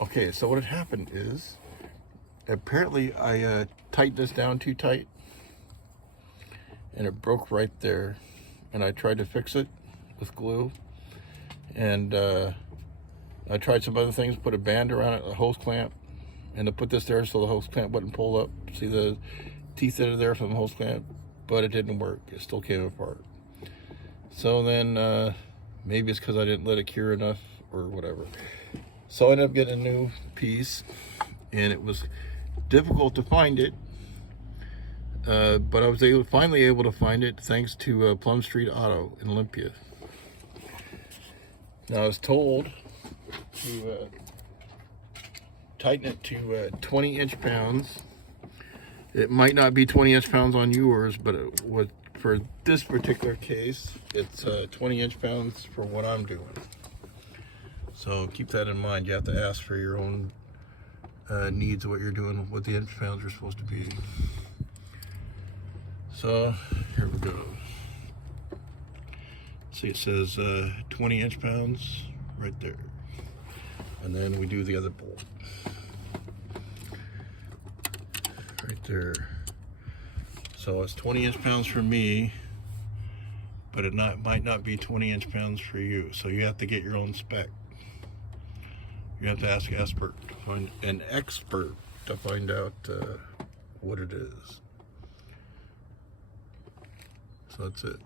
Okay, so what had happened is, apparently I tightened this down too tight, and it broke right there. And I tried to fix it with glue, and I tried some other things, put a band around it, a hose clamp, and to put this there so the hose clamp wouldn't pull up. See the teeth that are there from the hose clamp? But it didn't work. It still came apart. So then maybe it's because I didn't let it cure enough or whatever. So I ended up getting a new piece, and it was difficult to find it. But I was finally able to find it thanks to Plum Street Auto in Olympia. Now I was told to tighten it to 20 inch-pounds. It might not be 20 inch-pounds on yours, but it was, for this particular case, it's 20 inch-pounds for what I'm doing. So keep that in mind. You have to ask for your own needs of what you're doing, what the inch-pounds are supposed to be. So here we go. See, it says 20 inch-pounds right there. And then we do the other bolt. Right there. So it's 20 inch-pounds for me, but it might not be 20 inch-pounds for you. So you have to get your own spec. You have to ask an expert to find out what it is. So that's it.